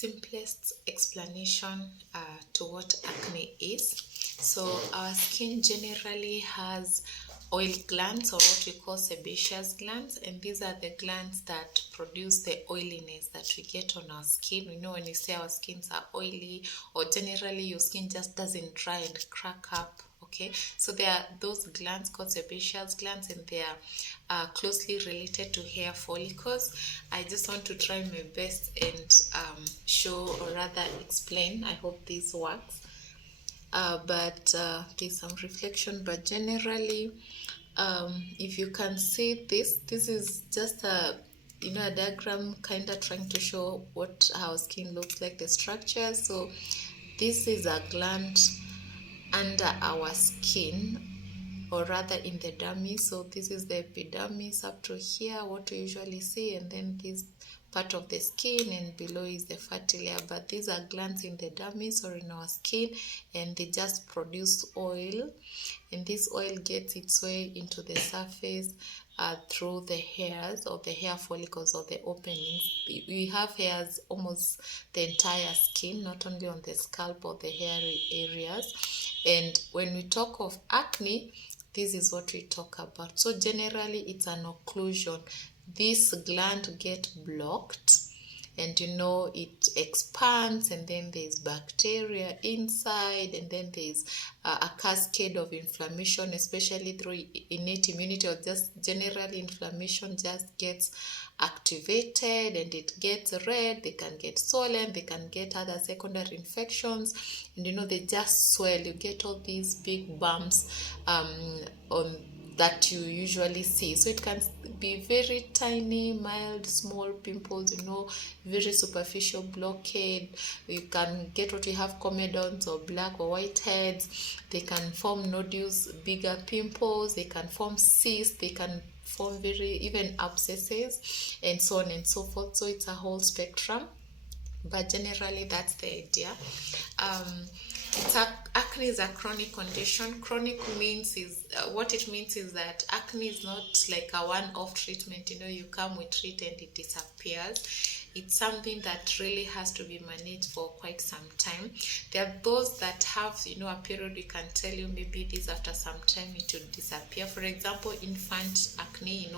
simplest explanation to what acne is. So our skin generally has oil glands, or what we call sebaceous glands, and these are the glands that produce the oiliness that we get on our skin. We know when you say our skins are oily, or generally your skin just doesn't dry and crack up. Okay, so there are those glands called sebaceous glands, and they are closely related to hair follicles. I just want to try my best and show, or rather explain. I hope this works. But there's some reflection. But generally, if you can see this is just a diagram, kind of trying to show what our skin looks like, the structure. So this is a gland under our skin, or rather in the dermis. So this is the epidermis up to here, what we usually see, and then this part of the skin, and below is the fatty layer. But these are glands in the dermis or in our skin, and they just produce oil, and this oil gets its way into the surface through the hairs, or the hair follicles, or the openings. We have hairs almost the entire skin, not only on the scalp or the hair areas. And when we talk of acne, this is what we talk about. So generally it's an occlusion. This gland get blocked, and it expands, and then there's bacteria inside, and then there's a cascade of inflammation, especially through innate immunity, or just generally inflammation just gets activated, and it gets red. They can get swollen, they can get other secondary infections, and they just swell. You get all these big bumps on that you usually see. So it can be very tiny, mild, small pimples, very superficial blockade. You can get what we have comedons, or black or white heads. They can form nodules, bigger pimples. They can form cysts. They can form even abscesses, and so on and so forth. So it's a whole spectrum, but generally that's the idea. Acne is a chronic condition. Chronic means what it means is that acne is not like a one-off treatment. You come, we treat, and it disappears. It's something that really has to be managed for quite some time. There are those that have, a period we can tell you maybe this after some time it will disappear. For example, infant acne,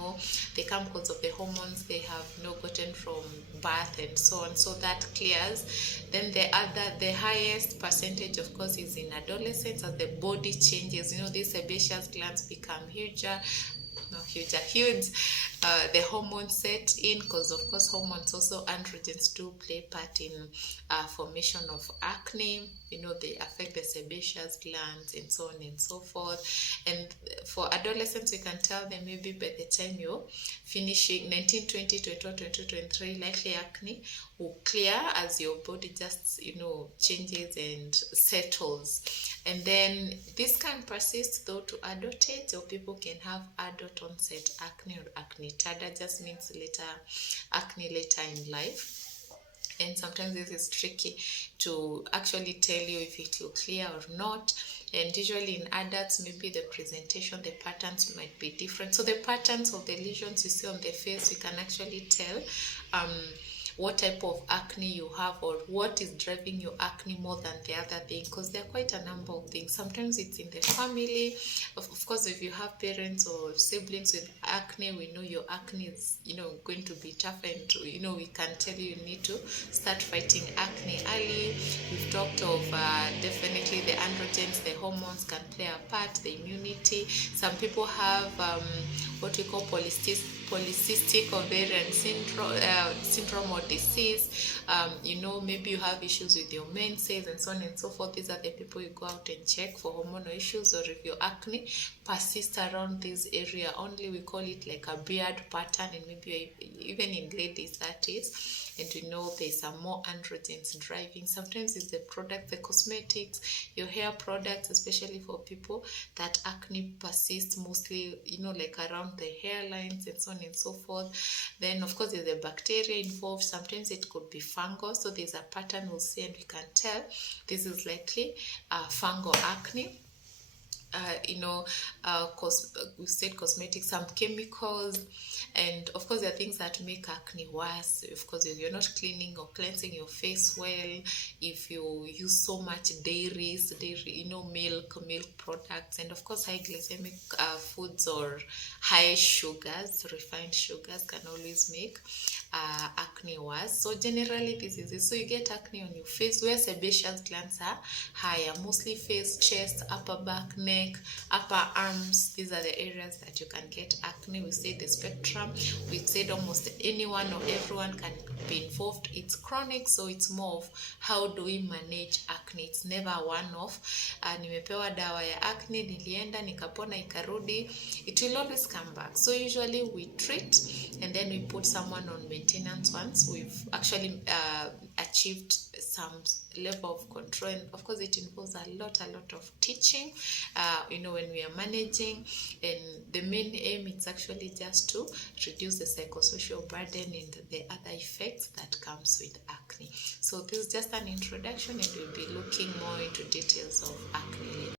they come because of the hormones they have gotten from birth and so on. So that clears. Then the highest percentage, of course, is in adolescence, as the body changes. These sebaceous glands become huge. The hormones set in, because of course hormones, also androgens, do play part in formation of acne. They affect the sebaceous glands and so on and so forth. And for adolescents, we can tell them maybe by the time you're finishing 19, 20, 21, 22, 23, likely acne will clear as your body just changes and settles. And then this can persist though to adult age, or people can have adult onset acne, or acne tada, just means acne later in life. And sometimes this is tricky to actually tell you if it will clear or not. And usually in adults, maybe the presentation, the patterns might be different. So the patterns of the lesions you see on the face, you can actually tell what type of acne you have, or what is driving your acne more than the other thing, because there are quite a number of things. Sometimes it's in the family. Of course, if you have parents or siblings with acne, we know your acne is going to be tough, and we can tell you need to start fighting acne early. We've talked of definitely the androgens, the hormones can play a part, the immunity. Some people have what we call polycystic ovarian syndrome or disease. Maybe you have issues with your menses and so on and so forth. These are the people you go out and check for hormonal issues. Or if your acne persists around this area only, we call it like a beard pattern, and maybe even in ladies that is. And we know there's some more androgens driving. Sometimes it's the product, the cosmetics, your hair products, especially for people that acne persists mostly, like around the hairlines and so on and so forth. Then of course there's the bacteria involved. Sometimes it could be fungal. So there's a pattern we'll see, and we can tell this is likely fungal acne. we said cosmetics, some chemicals, and of course there are things that make acne worse. Of course, if you're not cleaning or cleansing your face well, if you use so much dairy, milk products, and of course high glycemic foods or high sugars, refined sugars can always make acne worse. So generally this is it. So you get acne on your face where sebaceous glands are higher, mostly face, chest, upper back, neck, upper arms. These are the areas that you can get acne. We say the spectrum. We said almost anyone or everyone can be involved. It's chronic, so it's more of how do we manage acne. It's never one off. Nimepewa dawa ya acne, nilienda nikapona ikarudi, it will always come back. So usually we treat and then we put someone on maintenance once we've actually achieved some level of control. And of course it involves a lot of teaching when we are managing, and the main aim is actually just to reduce the psychosocial burden and the other effects that comes with acne. So this is just an introduction, and we'll be looking more into details of acne later.